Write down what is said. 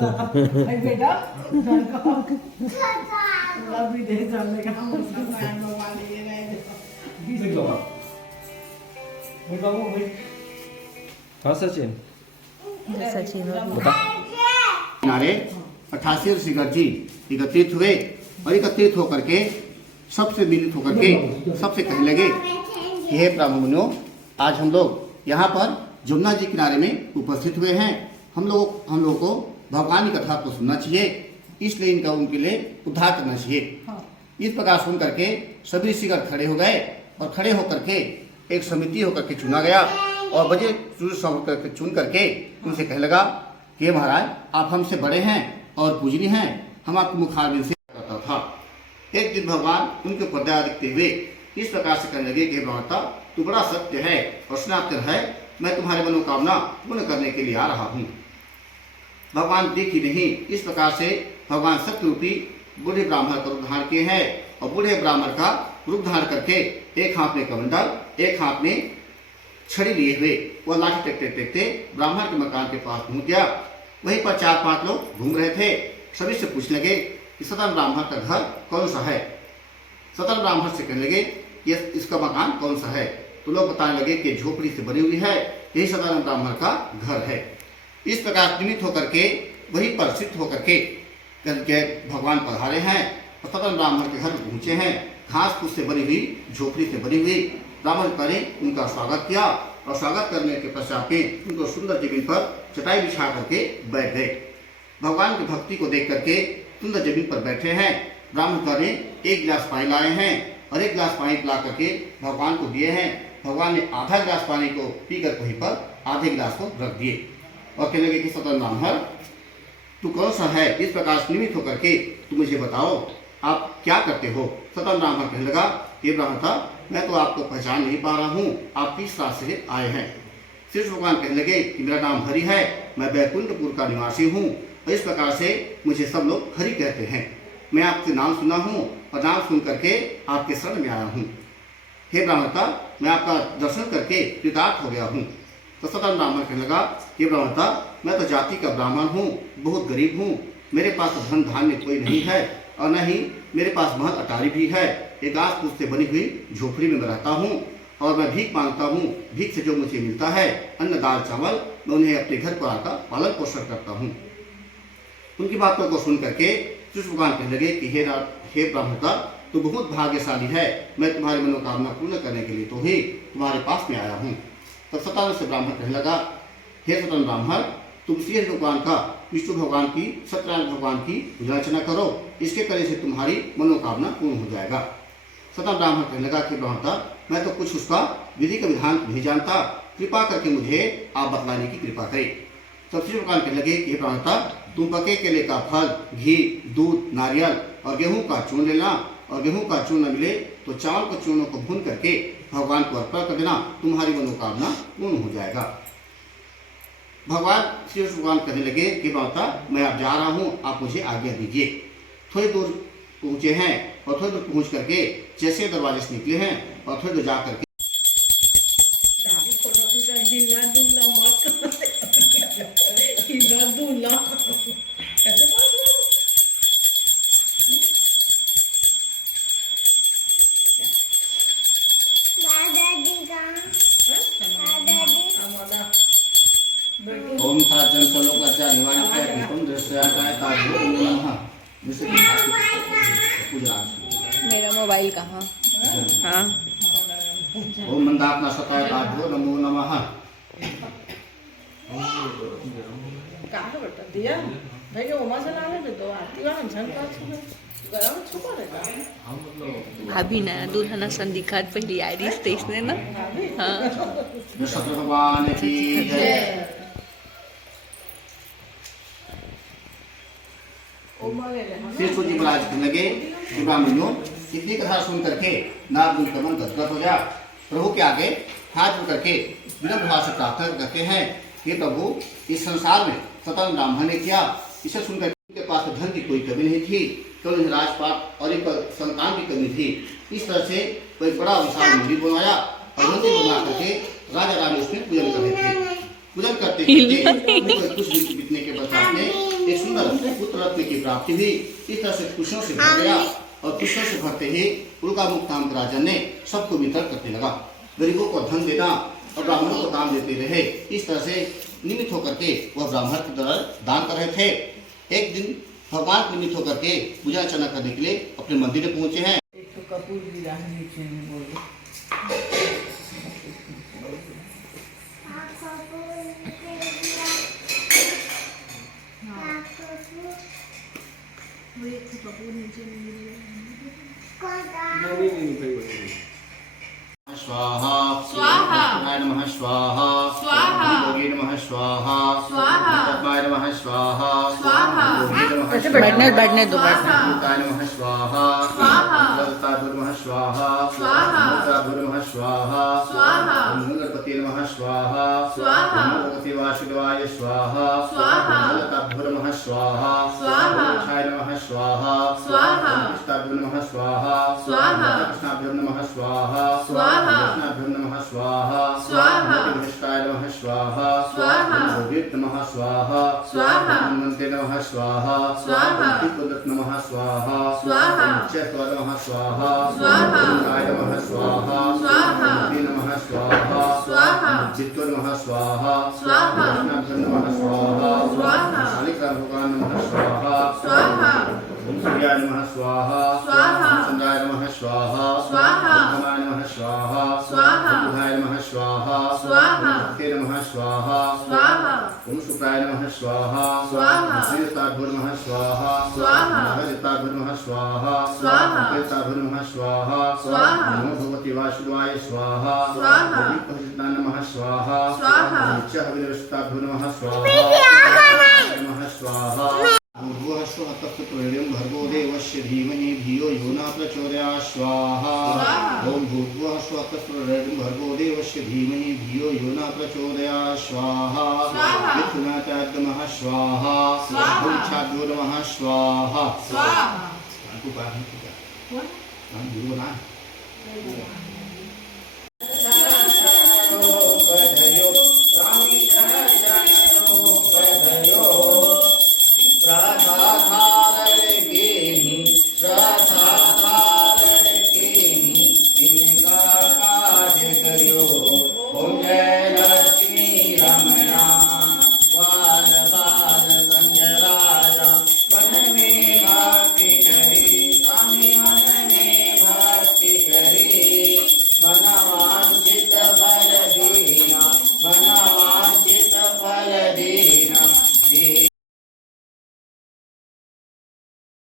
बेटा भी दे चलने का हाँ सचिन बता। किनारे 88 ऋषिगण जी एकत्रित हुए और एकत्रित होकर के सबसे मिलित होकर के सबसे कहने लगे कि हे ब्राह्मणों, आज हम लोग यहाँ पर जमुना जी किनारे में उपस्थित हुए हैं। हम लोगों को भगवान की कथा को सुनना चाहिए, इसलिए इनका उनके लिए उद्धार करना चाहिए। इस प्रकार सुन करके सभी ऋषिगण खड़े हो गए और खड़े होकर के एक समिति होकर के चुना गया और बजे होकर चुन करके उनसे कहने लगा कि महाराज, आप हमसे बड़े हैं और पूजनीय हैं, हम आपको मुखारबिंद से करता था। एक दिन भगवान उनके ऊपर दया दिखते हुए इस प्रकार से कहने लगे कि भगवता, तू बड़ा सत्य है और सनातन है, मैं तुम्हारी मनोकामना पूर्ण करने के लिए आ रहा हूँ। भगवान देख ही नहीं, इस प्रकार से भगवान सत्य रूपी बूढ़े ब्राह्मण का रूप धारण किए हैं और बूढ़े ब्राह्मण का रूप धारण करके एक हाथ में कमंडल, एक हाथ में छड़ी लिए हुए वह लाठी टेकते टेकते ब्राह्मण के मकान के पास पहुंच गया। वहीं पर 4-5 लोग घूम रहे थे। सभी से पूछने लगे कि सतन ब्राह्मण का घर कौन सा है। सतन ब्राह्मण से कहने लगे कि इसका मकान कौन सा है। तो लोग बताने लगे कि झोपड़ी से बनी हुई है, यही सतन ब्राह्मण का घर है। इस प्रकार निमित्त होकर के वहीं पर सिद्ध होकर के भगवान पधारे हैं और सतन ब्राह्मण के घर पहुंचे हैं। घास फूस से बनी हुई झोपड़ी से बनी हुई ब्राह्मण ने उनका स्वागत किया और स्वागत करने के पश्चात उनको सुंदर जमीन पर चटाई बिछा करके बैठ गए। भगवान की भक्ति को देख करके सुंदर जमीन पर बैठे हैं। ब्राह्मण ने एक गिलास पानी लाए हैं और एक गिलास पानी पिला करके भगवान को दिए हैं। भगवान ने आधा गिलास पानी को पीकर वहीं पर आधे गिलास को रख दिए और कहने लगे कि सतन ब्राह्मण, तू कौन सा है, इस प्रकार निमित्त होकर के तू मुझे बताओ, आप क्या करते हो। सतन ब्राह्मण कहने लगा, ये ब्राह्मण, मैं तो आपको पहचान नहीं पा रहा हूँ, आप किस रास्ते से आए हैं। श्री भगवान कहने लगे कि मेरा नाम हरि है, मैं बैकुंठपुर का निवासी हूँ और इस प्रकार से मुझे सब लोग हरि कहते हैं। मैं आपसे नाम सुना हूँ और नाम सुन करके आपके शरण में आया हूँ। हे ब्राह्मणता, मैं आपका दर्शन करके कृतार्थ हो गया हूँ। तो सतन ब्राह्मण कहने लगा कि ब्राह्मणता, मैं तो जाति का ब्राह्मण हूँ, बहुत गरीब हूँ, मेरे पास धन धान्य कोई नहीं है और न ही मेरे पास महल अटारी भी है। एक घास फूस से बनी हुई झोपड़ी में मैं रहता हूँ और मैं भीख मांगता हूँ। भीख से जो मुझे मिलता है, अन्न दाल चावल, मैं उन्हें अपने घर पर आकर पालन पोषण करता हूँ। उनकी बातों को सुन करके कृष्ण भगवान कहने लगे कि हे ब्राह्मणता, तू बहुत भाग्यशाली है, मैं तुम्हारी मनोकामना पूर्ण करने के लिए तो ही तुम्हारे पास में आया हूँ। तब सतान से ब्राह्मण कहने लगा, हे सतन ब्राह्मण, तुम श्री भगवान का, विष्णु भगवान की, सत्यनारायण भगवान की पूजा अर्चना करो, इसके करने से तुम्हारी मनोकामना पूर्ण हो जाएगा। सतन ब्राह्मण कहने लगा कि ब्राह्मणता, मैं तो कुछ उसका विधि का विधान नहीं जानता, कृपा करके मुझे आप बतलाने की कृपा करें। तब श्री भगवान कहने लगे कि ब्राह्मणता, तुम पके केले का फल, घी, दूध, नारियल और गेहूं का चूर्ण लेना और गेहूं का चूर्ण न मिले तो चावल के चूर्णों को भून करके भगवान को अर्पण कर देना, तुम्हारी मनोकामना पूर्ण हो जाएगा। भगवान श्री भगवान कहने लगे कि ब्राह्मणता, मैं अब जा रहा हूँ, आप मुझे आज्ञा दीजिए। थोड़ी दूर पहुँचे हैं और थोड़ी दूर पहुँच करके जैसे दरवाजे से निकले हैं और थोड़ी दूर जा करके ओम साजन सलोक लज्जा निवारण के दीपम दृश्याताय ताजो नमः। मेरा मोबाइल कहाँ? हाँ। ओम मंदात्मा सताय ताजो नमो नमः। कहाँ बेटा दिया भाई के उमा से लाने दे दो आरती वाला झंडा गरम छुपा रहता। भाभी ना दुल्हन सन दिखात पहली आईरिस तेज ने ना। हाँ। सत्य भगवान की जय। श्री जी महाराज कहने लगे कि ब्राह्मणों, इतनी कथा सुन करके नारद मुनि का मन गदगद हो गया। प्रभु के आगे हाथ जोड़ करके विनम्र भाव से प्रार्थना करते हैं कि प्रभु, इस संसार में सतन ब्राह्मण ने किया। इसे सुनकर उनके पास धन की कोई कमी नहीं थी, केवल राजपाट और एक संतान की कमी थी। इस तरह से कोई बड़ा विशाल मंदिर बनाया और मंदिर बना करके राजा रानी उसमें पूजन कर रहे थे। पूजन करते करते कुछ दिन बीतने के पश्चात में एक सुंदर पुत्र रत्न की प्राप्ति हुई। इस तरह से खुशियों से भर गया और खुशियों से भरते ही उल्का मुख नाम के राजा ने सबको वितरण करने लगा। गरीबों को धन देना और ब्राह्मणों को दान देते रहे। इस तरह से निमित्त होकर के वह ब्राह्मण के द्वारा दान कर रहे थे। एक दिन भगवान निमित्त होकर के पूजा अर्चना करने के लिए अपने मंदिर में पहुंचे हैं। एक तो कपूर भी रहा नीचे में बोले स्वाहा स्वाहा नमः स्वाहा स्वाहा योगी नमः स्वाहा स्वाहा तस्माय नमः स्वाहा स्वाहा योगी नमः बैठने दो स्वाहा नमः स्वाहा स्वाहा नमः स्वाहा स्वाहा नमः स्वाहा स्वाहा गणपति नमः स्वाहा स्वाहा भगवती वासुदेवाय स्वाहा स्वाहा नमः स्वाहा स्वाहा नमः स्वाहा स्वाहा नमः स्वाहा स्वाहा कृष्णाभ्यो नमः स्वाहा स्वाहा कृष्णाभ्यो नमः स्वाहा स्वाहा विष्टाय नमः स्वाहा स्वाहा गोविंद नमः स्वाहा स्वाहा हनुमन्ते नमः स्वाहा स्वाहा कुलत नमः स्वाहा स्वाहा चेत्वा नमः स्वाहा स्वाहा काय नमः स्वाहा स्वाहा नमः स्वाहा स्वाहा चित्तो नमः स्वाहा स्वाहा कृष्णाभ्यो नमः स्वाहा स्वाहा शालिग्राम भगवान नमः स्वाहा स्वाहा सूर्याय नमः स्वाहा स्वाहा चंद्राय नमः स्वाहा स्वाहा ब्रह्माय नमः स्वाहा स्वाहा बुधाय नमः स्वाहा स्वाहा ते नमः स्वाहा स्वाहा ओम शुक्राय नमः स्वाहा स्वाहा श्रीताभ्यो नमः स्वाहा स्वाहा हरिताभ्यो नमः स्वाहा स्वाहा केताभ्यो नमः स्वाहा स्वाहा नमो भगवती वासुदेवाय स्वाहा स्वाहा दीपहरिताय नमः स्वाहा स्वाहा नित्यहविरस्ताभ्यो नमः स्वाहा नमः स्वाहा भूर्भुवः स्वः तत्सवितुर्वरेण्यं भर्गो देवस्य धीमहि धियो यो न प्रचोदयात् स्वाहा ओम भूर्भुवः स्वः तत्सवितुर्वरेण्यं भर्गो देवस्य धीमहि धियो यो न प्रचोदयात् स्वाहा विष्णुनाथाय नमः स्वाहा भूच्छाभ्यो नमः स्वाहा स्वाहा गुरु ना